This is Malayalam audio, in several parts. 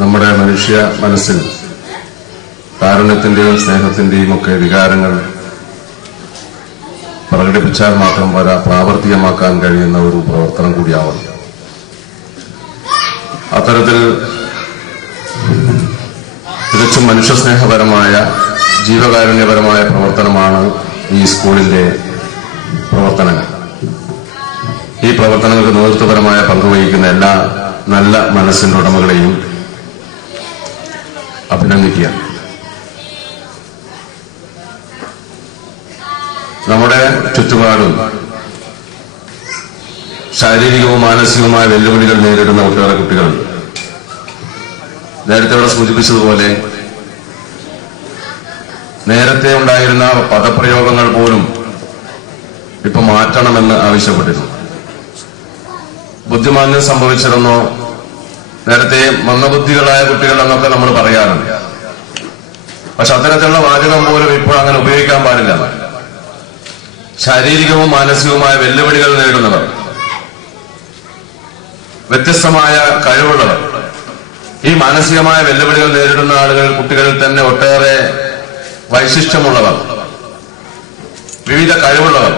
നമ്മുടെ മനുഷ്യ മനസ്സിൽ കാരുണ്യത്തിന്റെയും സ്നേഹത്തിന്റെയും ഒക്കെ വികാരങ്ങൾ പ്രകടിപ്പിച്ചാൽ മാത്രം പ്രാവർത്തികമാക്കാൻ കഴിയുന്ന ഒരു പ്രവർത്തനം കൂടിയാവണം. അത്തരത്തിൽ തികച്ചും മനുഷ്യസ്നേഹപരമായ ജീവകാരുണ്യപരമായ പ്രവർത്തനമാണ് ഈ സ്കൂളിന്റെ പ്രവർത്തനങ്ങൾ. ഈ പ്രവർത്തനങ്ങൾക്ക് നേതൃത്വപരമായ പങ്കുവഹിക്കുന്ന എല്ലാ നല്ല മനസ്സിന്റെ ഉടമകളെയും അഭിനന്ദിക്കുക. നമ്മുടെ ചുറ്റുപാടും ശാരീരികവും മാനസികവുമായ വെല്ലുവിളികൾ നേരിടുന്ന ഒട്ടേറെ കുട്ടികളുണ്ട്. നേരത്തെ ഇവിടെ സൂചിപ്പിച്ചതുപോലെ നേരത്തെ ഉണ്ടായിരുന്ന പദപ്രയോഗങ്ങൾ പോലും ഇപ്പൊ മാറ്റണമെന്ന് ആവശ്യപ്പെട്ടിരുന്നു. ബുദ്ധിമാന്യം സംഭവിച്ചിരുന്നോ, നേരത്തെ മന്ദബുദ്ധികളായ കുട്ടികൾ എന്നൊക്കെ നമ്മൾ പറയാറുണ്ട്. പക്ഷെ അത്തരത്തിലുള്ള വാചകം പോലും ഇപ്പോൾ അങ്ങനെ ഉപയോഗിക്കാൻ പാടില്ല. ശാരീരികവും മാനസികവുമായ വെല്ലുവിളികൾ നേരിടുന്നവർ, വ്യത്യസ്തമായ കഴിവുള്ളവർ, ഈ മാനസികമായ വെല്ലുവിളികൾ നേരിടുന്ന ആളുകൾ കുട്ടികളിൽ തന്നെ ഒട്ടേറെ വൈശിഷ്ട്യമുള്ളവർ, വിവിധ കഴിവുള്ളവർ,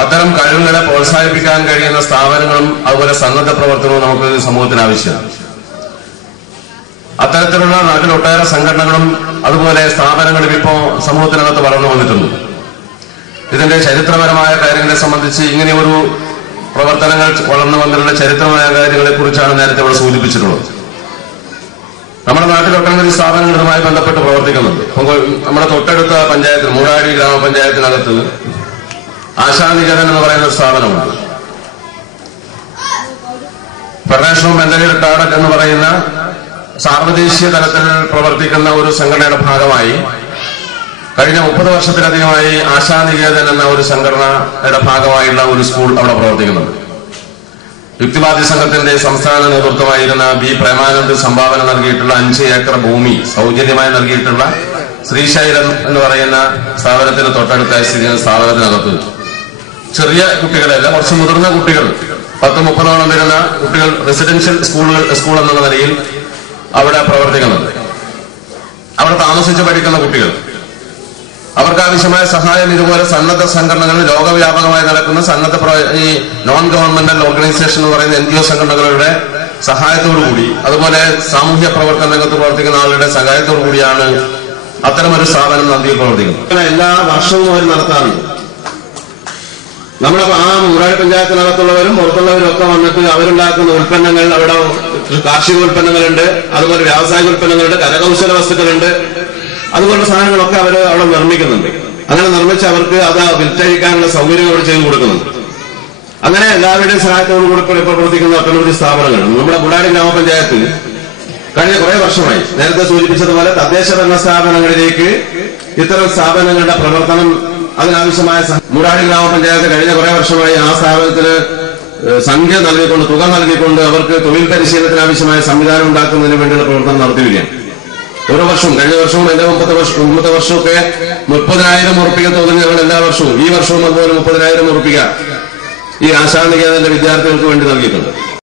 അത്തരം കഴിവുകളെ പ്രോത്സാഹിപ്പിക്കാൻ കഴിയുന്ന സ്ഥാപനങ്ങളും അതുപോലെ സന്നദ്ധ പ്രവർത്തനവും നമുക്ക് സമൂഹത്തിന് ആവശ്യമാണ്. അത്തരത്തിലുള്ള നാട്ടിൽ ഒട്ടേറെ സംഘടനകളും അതുപോലെ സ്ഥാപനങ്ങളും ഇപ്പോൾ സമൂഹത്തിനകത്ത് വളർന്നു വന്നിട്ടുണ്ട്. ഇതിന്റെ ചരിത്രപരമായ കാര്യങ്ങളെ സംബന്ധിച്ച് ഇങ്ങനെയൊരു പ്രവർത്തനങ്ങൾ വളർന്നു വന്നിട്ടുള്ള ചരിത്രമായ കാര്യങ്ങളെ കുറിച്ചാണ് നേരത്തെ ഇവിടെ സൂചിപ്പിച്ചിട്ടുള്ളത്. നമ്മുടെ നാട്ടിൽ ഒട്ടനവധി സ്ഥാപനങ്ങൾ ഇതുമായി ബന്ധപ്പെട്ട് പ്രവർത്തിക്കുന്നുണ്ട്. നമ്മുടെ തൊട്ടടുത്ത പഞ്ചായത്തിൽ, മൂടാടി ഗ്രാമപഞ്ചായത്തിനകത്ത് ആശാനികേതൻ എന്ന് പറയുന്ന ഒരു സ്ഥാപനമുണ്ട്. ഫെഡറേഷൻ ഓഫ് മെന്റലി റിട്ടാർഡഡ് എന്ന് പറയുന്ന സാർവദേശീയ തലത്തിൽ പ്രവർത്തിക്കുന്ന ഒരു സംഘടനയുടെ ഭാഗമായി കഴിഞ്ഞ 30 വർഷത്തിലധികമായി ആശാനികേതൻ എന്ന ഒരു സംഘടനയുടെ ഭാഗമായുള്ള ഒരു സ്കൂൾ അവിടെ പ്രവർത്തിക്കുന്നുണ്ട്. യുക്തിവാദി സംഘത്തിന്റെ സംസ്ഥാന നേതൃത്വമായിരുന്ന ബി പ്രേമാനന്ദ് സംഭാവന നൽകിയിട്ടുള്ള 5 ഏക്കർ ഭൂമി സൗജന്യമായി നൽകിയിട്ടുള്ള ശ്രീശൈലം എന്ന് പറയുന്ന സ്ഥാപനത്തിന് തൊട്ടടുത്തായി സ്ഥിതി ചെയ്യുന്ന സ്ഥാപനത്തിനകത്ത് ചെറിയ കുട്ടികളല്ല, കുറച്ച് മുതിർന്ന കുട്ടികൾ, 10-30ഓളം വരുന്ന കുട്ടികൾ റെസിഡൻഷ്യൽ സ്കൂൾ എന്നുള്ള നിലയിൽ അവിടെ പ്രവർത്തിക്കുന്നുണ്ട്. അവിടെ താമസിച്ച് പഠിക്കുന്ന കുട്ടികൾ, അവർക്ക് ആവശ്യമായ സഹായം ഇതുപോലെ സന്നദ്ധ സംഘടനകൾ, ലോകവ്യാപകമായി നടക്കുന്ന സന്നദ്ധ ഈ നോൺ ഗവൺമെന്റൽ ഓർഗനൈസേഷൻ എന്ന് പറയുന്ന NGO സംഘടനകളുടെ സഹായത്തോടുകൂടി, അതുപോലെ സാമൂഹ്യ പ്രവർത്തന രംഗത്ത് പ്രവർത്തിക്കുന്ന ആളുകളുടെ സഹായത്തോടു കൂടിയാണ് അത്തരമൊരു സ്ഥാപനം നന്ദിയിൽ പ്രവർത്തിക്കുന്നത്. എല്ലാ വർഷവും അവർ നടത്താറുണ്ട്. നമ്മുടെ ആ മൂടാടി പഞ്ചായത്തിനകത്തുള്ളവരും പുറത്തുള്ളവരും ഒക്കെ വന്നിട്ട് അവരുണ്ടാക്കുന്ന ഉൽപ്പന്നങ്ങൾ, അവിടെ കാർഷിക ഉൽപ്പന്നങ്ങളുണ്ട്, അതുപോലെ വ്യാവസായിക ഉൽപ്പന്നങ്ങളുണ്ട്, കരകൗശല വസ്തുക്കളുണ്ട്, അതുപോലുള്ള സാധനങ്ങളൊക്കെ അവർ അവിടെ നിർമ്മിക്കുന്നുണ്ട്. അങ്ങനെ നിർമ്മിച്ച് അവർക്ക് അത് വിറ്റഴിക്കാനുള്ള സൗകര്യം അവിടെ ചെയ്തു കൊടുക്കുന്നുണ്ട്. അങ്ങനെ എല്ലാവരുടെയും സഹായത്തോടുകൂടി പ്രവർത്തിക്കുന്ന ഒട്ടനവധി സ്ഥാപനങ്ങൾ നമ്മുടെ മൂടാടി ഗ്രാമപഞ്ചായത്ത് കഴിഞ്ഞ കുറെ വർഷമായി നേരത്തെ സൂചിപ്പിച്ചതുപോലെ തദ്ദേശ ഭരണ സ്ഥാപനങ്ങളിലേക്ക് ഇത്തരം സ്ഥാപനങ്ങളുടെ പ്രവർത്തനം അതിനാവശ്യമായ മൂടാടി ഗ്രാമപഞ്ചായത്ത് കഴിഞ്ഞ കുറെ വർഷമായി ആ സ്ഥാപനത്തിന് സംഖ്യ നൽകിക്കൊണ്ട്, തുക നൽകിക്കൊണ്ട് അവർക്ക് തൊഴിൽ പരിശീലനത്തിന് ആവശ്യമായ സംവിധാനം ഉണ്ടാക്കുന്നതിന് വേണ്ടിയുള്ള പ്രവർത്തനം നടത്തി വരികയാണ്. ഓരോ വർഷവും, കഴിഞ്ഞ വർഷവും എന്റെ മുമ്പത്തെ വർഷമൊക്കെ 30,000 ഉറുപ്പിക തോതിൽ ഞങ്ങൾ എല്ലാ വർഷവും, ഈ വർഷവും അതുപോലെ 30,000 ഉറുപ്പിക ഈ ആശാനികേതന്റെ വിദ്യാർത്ഥികൾക്ക് വേണ്ടി നൽകിയിട്ടുണ്ട്.